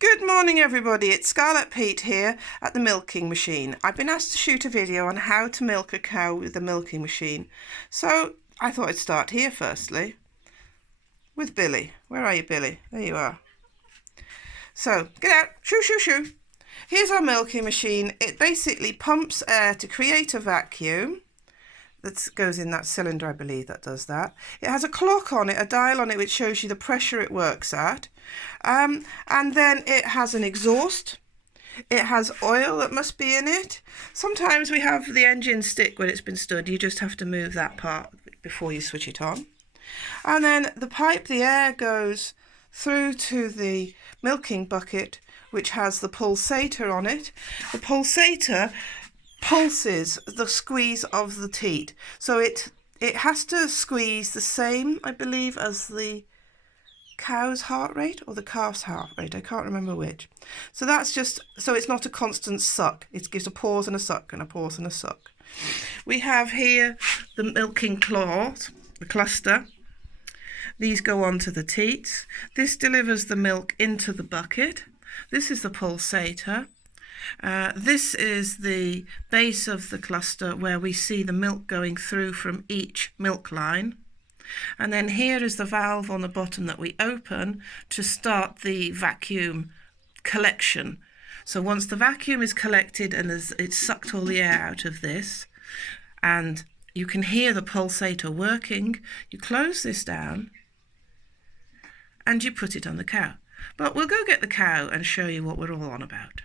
Good morning everybody, it's Scarlet Pete here at the milking machine. I've been asked to shoot a video on how to milk a cow with the milking machine. So I thought I'd start here firstly with Billy. Where are you, Billy? There you are. So get out, shoo shoo shoo. Here's our milking machine. It basically pumps air to create a vacuum. That goes in that cylinder, I believe, that does that. It has a clock on it, a dial on it, which shows you the pressure it works at. And then it has an exhaust. It has oil that must be in it. Sometimes we have the engine stick when it's been stood. You just have to move that part before you switch it on. And then the pipe, the air goes through to the milking bucket, which has the pulsator on it. The pulsator pulses the squeeze of the teat, so it has to squeeze the same, I believe, as the cow's heart rate or the calf's heart rate. I can't remember which. So that's just so it's not a constant suck. It gives a pause and a suck and a pause and a suck. We have here the milking claws, the cluster. These go onto the teats. This delivers the milk into the bucket. This is the pulsator. This is the base of the cluster where we see the milk going through from each milk line. And then here is the valve on the bottom that we open to start the vacuum collection. So once the vacuum is collected and it's sucked all the air out of this, and you can hear the pulsator working, you close this down and you put it on the cow. But we'll go get the cow and show you what we're all on about.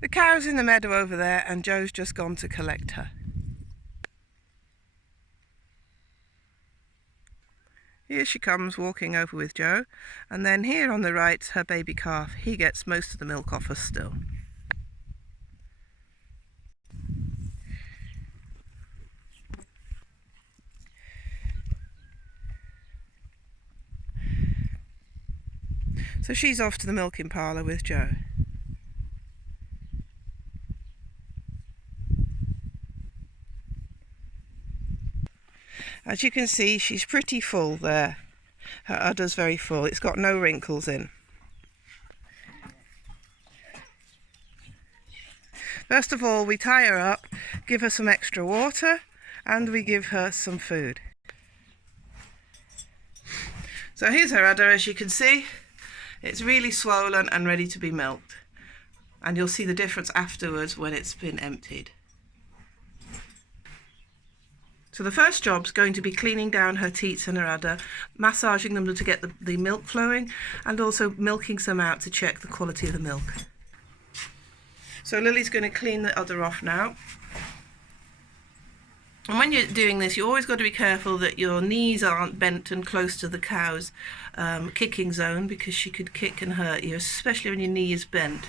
The cow's in the meadow over there and Joe's just gone to collect her. Here she comes walking over with Joe, and then here on the right's her baby calf. He gets most of the milk off us still. So she's off to the milking parlour with Joe. As you can see, she's pretty full there. Her udder's very full. It's got no wrinkles in. First of all, we tie her up, give her some extra water, and we give her some food. So here's her udder, as you can see. It's really swollen and ready to be milked. And you'll see the difference afterwards when it's been emptied. So the first job's going to be cleaning down her teats and her udder, massaging them to get the milk flowing, and also milking some out to check the quality of the milk. So Lily's going to clean the udder off now. And when you're doing this, you always got to be careful that your knees aren't bent and close to the cow's kicking zone, because she could kick and hurt you, especially when your knee is bent.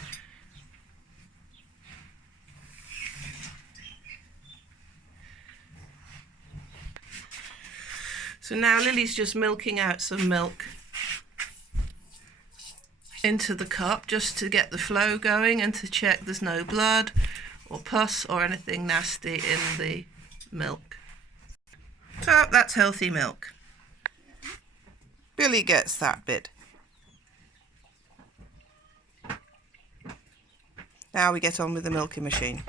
So now Lily's just milking out some milk into the cup just to get the flow going and to check there's no blood or pus or anything nasty in the milk. So that's healthy milk. Billy gets that bit. Now we get on with the milking machine.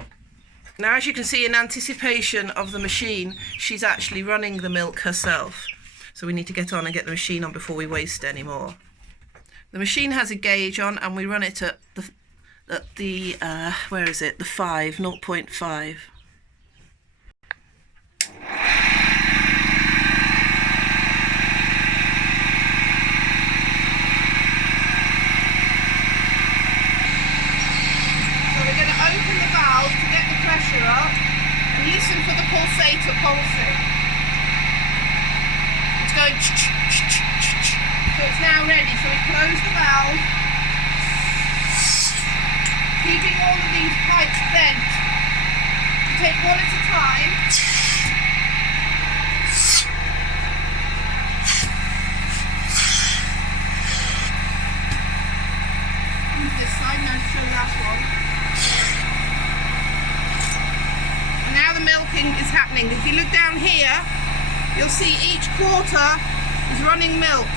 Now, as you can see, in anticipation of the machine, she's actually running the milk herself. So we need to get on and get the machine on before we waste any more. The machine has a gauge on, and we run it at the where is it? The 0.5. Up and listen for the pulsator pulsing. It's going ch-ch-ch-ch-ch. So it's now ready. So we close the valve, keeping all of these pipes bent. You take one at a time. Move this side now to show the last one. Milking is happening. If you look down here, you'll see each quarter is running milk.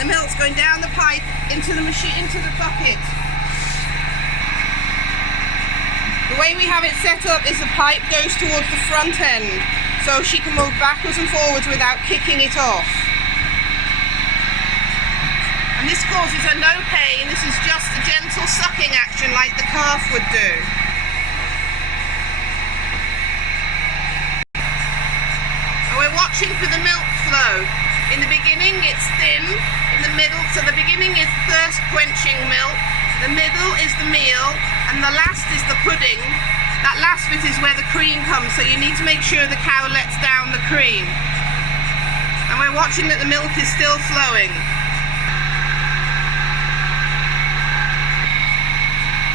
The milk's going down the pipe into the machine, into the bucket. The way we have it set up is the pipe goes towards the front end, so she can move backwards and forwards without kicking it off. And this causes her no pain. This is just a gentle sucking action like the calf would do. And we're watching for the milk flow. In the beginning it's thin, in the middle, so the beginning is thirst quenching milk, the middle is the meal, and the last is the pudding. That last bit is where the cream comes, so you need to make sure the cow lets down the cream. And we're watching that the milk is still flowing.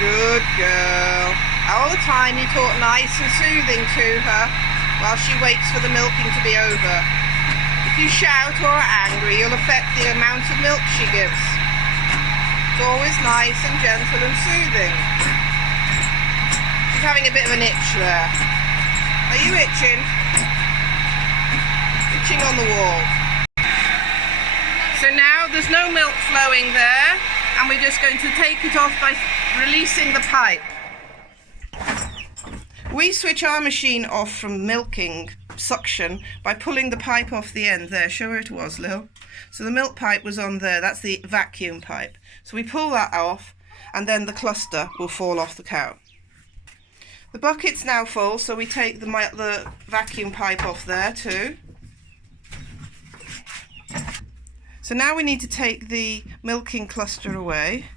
Good girl. All the time you talk nice and soothing to her while she waits for the milking to be over. If you shout or are angry, you'll affect the amount of milk she gives. It's always nice and gentle and soothing. She's having a bit of an itch there. Are you itching? Itching on the wall. So now there's no milk flowing there, and we're just going to take it off by releasing the pipe. We switch our machine off from milking suction by pulling the pipe off the end there. Show where it was, Lil. So the milk pipe was on there. That's the vacuum pipe. So we pull that off, and then the cluster will fall off the cow. The bucket's now full, so we take the vacuum pipe off there too. So now we need to take the milking cluster away.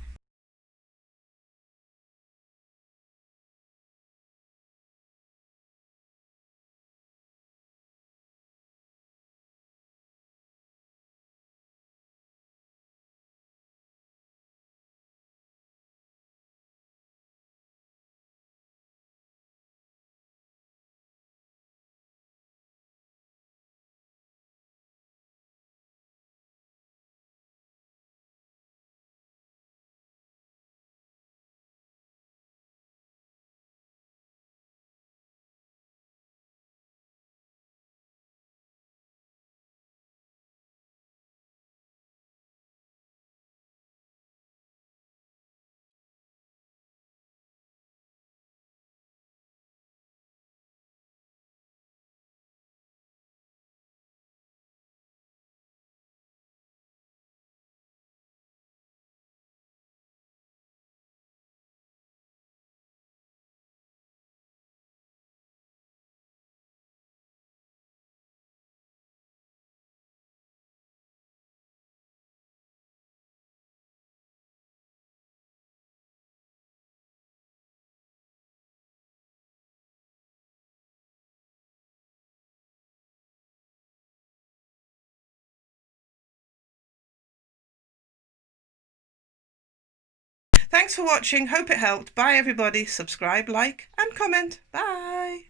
Thanks for watching. Hope it helped. Bye everybody. Subscribe, like and comment. Bye.